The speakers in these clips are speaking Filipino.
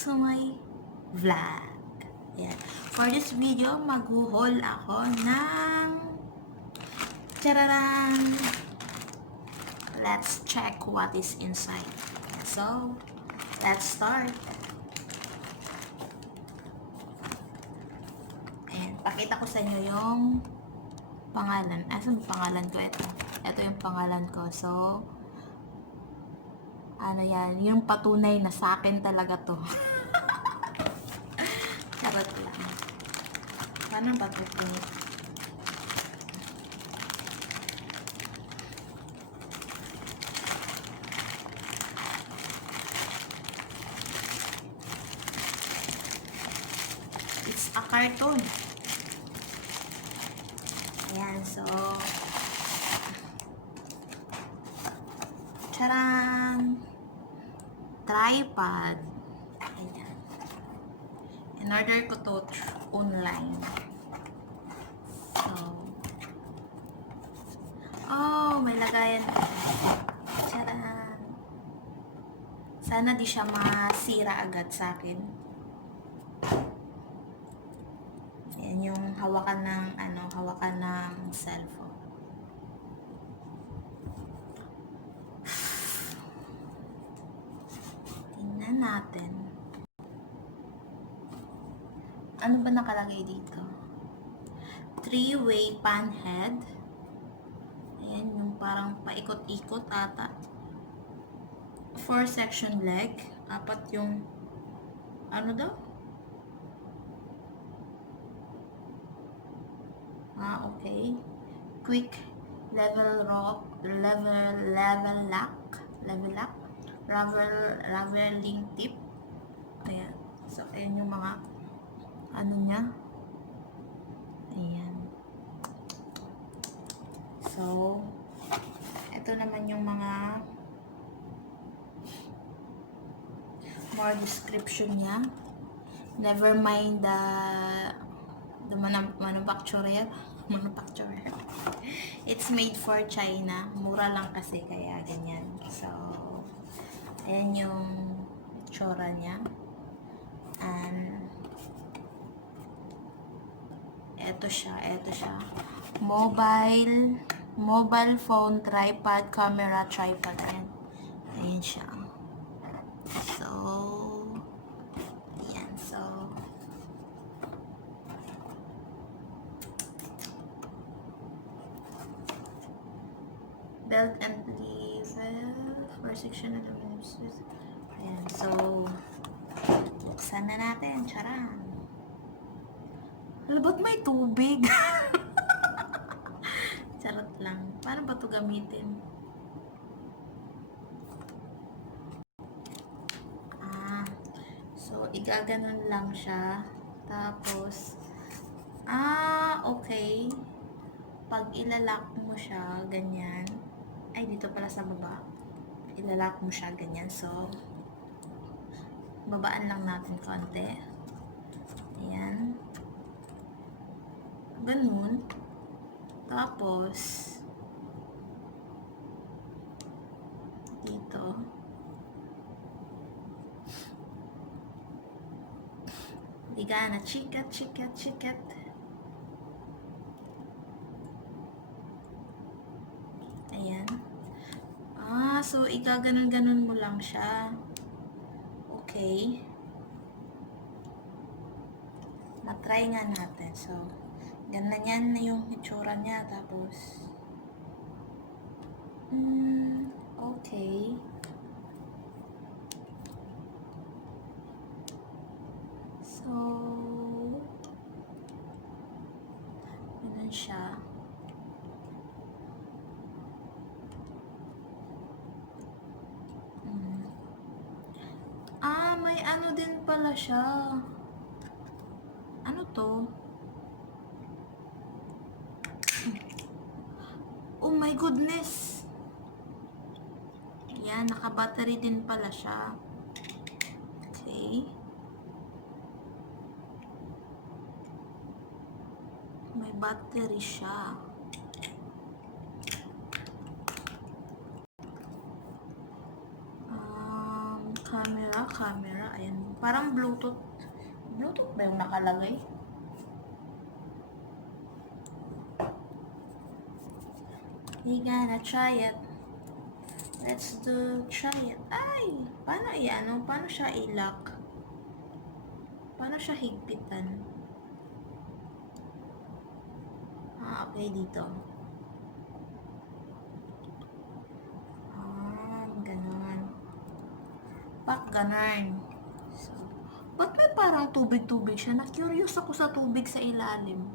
to my vlog. Ayan. For this video, mag-haul ako ng tararan! Let's check what is inside. So, let's start. Ayan. Pakita ko sa inyo yung pangalan. Asan yung pangalan ko? Ito yung pangalan ko. So, ano yan? Yung patunay na sa akin talaga to. Charot lang. Paano ba ito? It's a cartoon. Ayan, so charan! Tripod. Ayan. In-order ko to online. So, oh, may lagayan. Charan! Sana di siya masira agad sa akin. Ayan yung hawakan ng cellphone. Tingnan natin. Ano ba nakalagay dito? 3-way pan head. Ayan yung parang paikot-ikot ata. 4-section leg. 4 yung ano daw? Okay. Quick level lock, leveling tip. Ayan. So, ayan yung mga ano niya. Ayan. So, ito naman yung mga more description niya. Never mind the manufacturer. It's made for China. Mura lang kasi kaya ganyan. So, ayan yung tsura niya. And eto siya. Mobile phone tripod, camera tripod. Ayan siya. So, ayan. So, belt and lever for section and ayan. So, buksan na natin. Charan! Hala, ba't may tubig? Charot lang. Paano ba ito gamitin? So, igaganon lang siya. Tapos, okay. Pag ilalak mo siya, ganyan. Ay, dito pala sa baba. Ilalak mo siya, ganyan. So, babaan lang natin konti. Ayan. Ganun. Tapos, dito. Diga na, chikat. Ayan. So, igaganon-ganon mo lang siya. Okay. Na-try nga natin. So, ganyan na yung itsura niya. Tapos, okay. So, ganun siya. May ano din pala siya. Ano to? Oh my goodness! Yan, naka-battery din pala siya. Okay. May battery siya. camera camera. Ayan, parang Bluetooth. Bluetooth ba yung nakalagay? We gonna try it. Let's try it. Ay! Paano i-ano? Paano siya i-lock? Paano siya higpitan? Okay, dito. Ganon. Ganon. So, ba't may parang tubig-tubig siya? Na-curious ako sa tubig sa ilalim.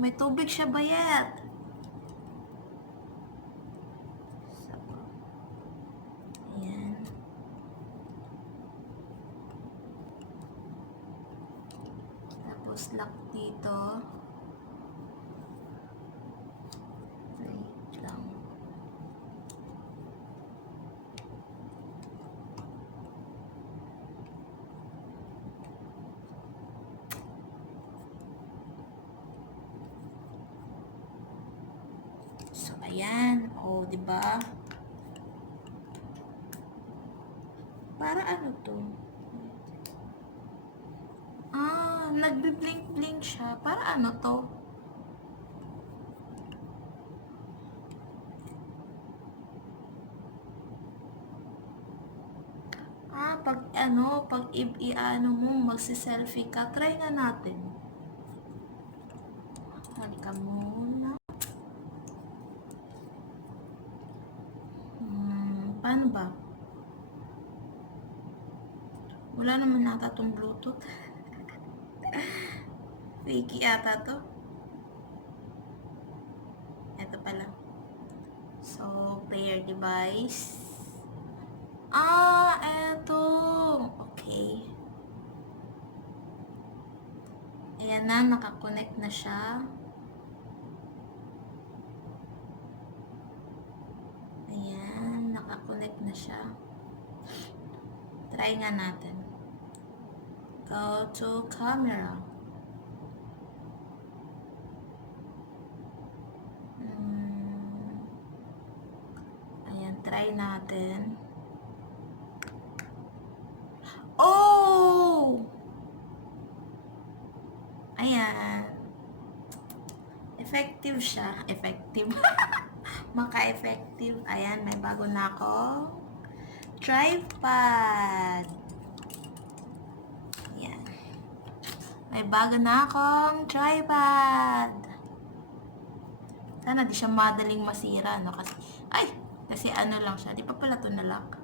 May tubig siya bayat. So, ayan. Tapos lock dito. Wait lang. So, ayan. O, diba? Para ano to? Nagbi-blink-blink siya. Para ano to? Pag i-ano mo, magsi-selfie ka, try nga natin. Halika muna. Paano ba? Wala naman nata tong Bluetooth. Fake ata to. Ito pala. So, player device. Eto. Okay. Ayan na, nakakonect na siya. Ayan, nakakonect na siya. Try nga natin. Go to camera. Ayan, try natin. Oh! Ayan. Effective siya. Effective. Maka-effective. Ayan, may bago na ako. Tripod. Ayan. May bago na akong tripod. Sana di siya madaling masira, no? Kasi ano lang siya. Di pa pala ito na-lock.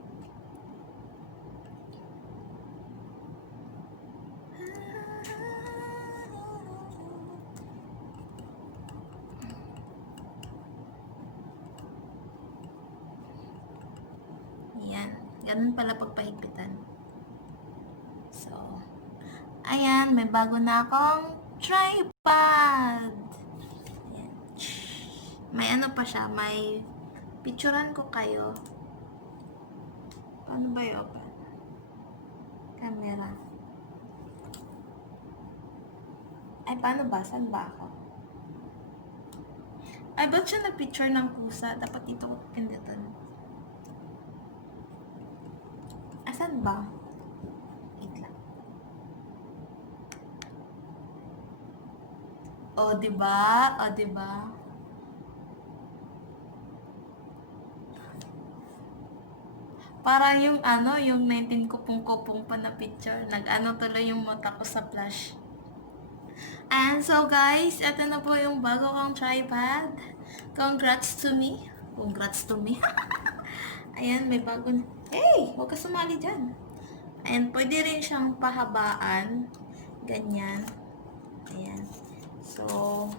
Ayan. Ganun pala pagpahigpitan. So, ayan. May bago na akong tripod. Ayan. May ano pa siya. May picturean ko kayo. Paano ba i-open? Camera. Ay, paano ba? Saan ba ako? Ay, ba't siya na-picture ng pusa? Dapat dito ko pindutin. Asan ba? Wait lang. O, diba? O, diba? Parang yung yung 19 kupong-kupong pa na picture. Nag-ano tuloy yung mata ko sa flash. And so guys, ito na po yung bago kong tripod. Congrats to me. Congrats to me. Ayan, may bago na. Hey! Huwag ka sumali dyan. Ayan, pwede rin siyang pahabaan. Ganyan. Ayan. So,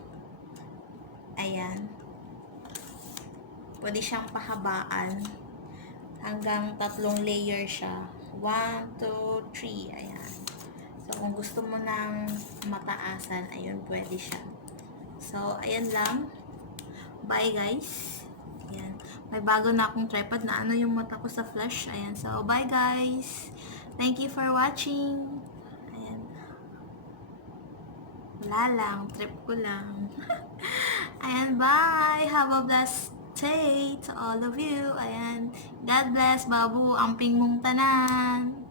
ayan. Pwede siyang pahabaan. Hanggang 3 layer siya. 1, 2, 3. Ayan. So, kung gusto mo ng mataasan, ayun, pwede siya. So, ayan lang. Bye, guys. Ayan. May bago na akong tripod na yung mata ko sa flash. Ayan. So, bye, guys. Thank you for watching. Ayan. Wala lang. Trip ko lang. Ayan, bye. Have a blessed day to all of you. Ayan. God bless, babu. Amping mong tanan.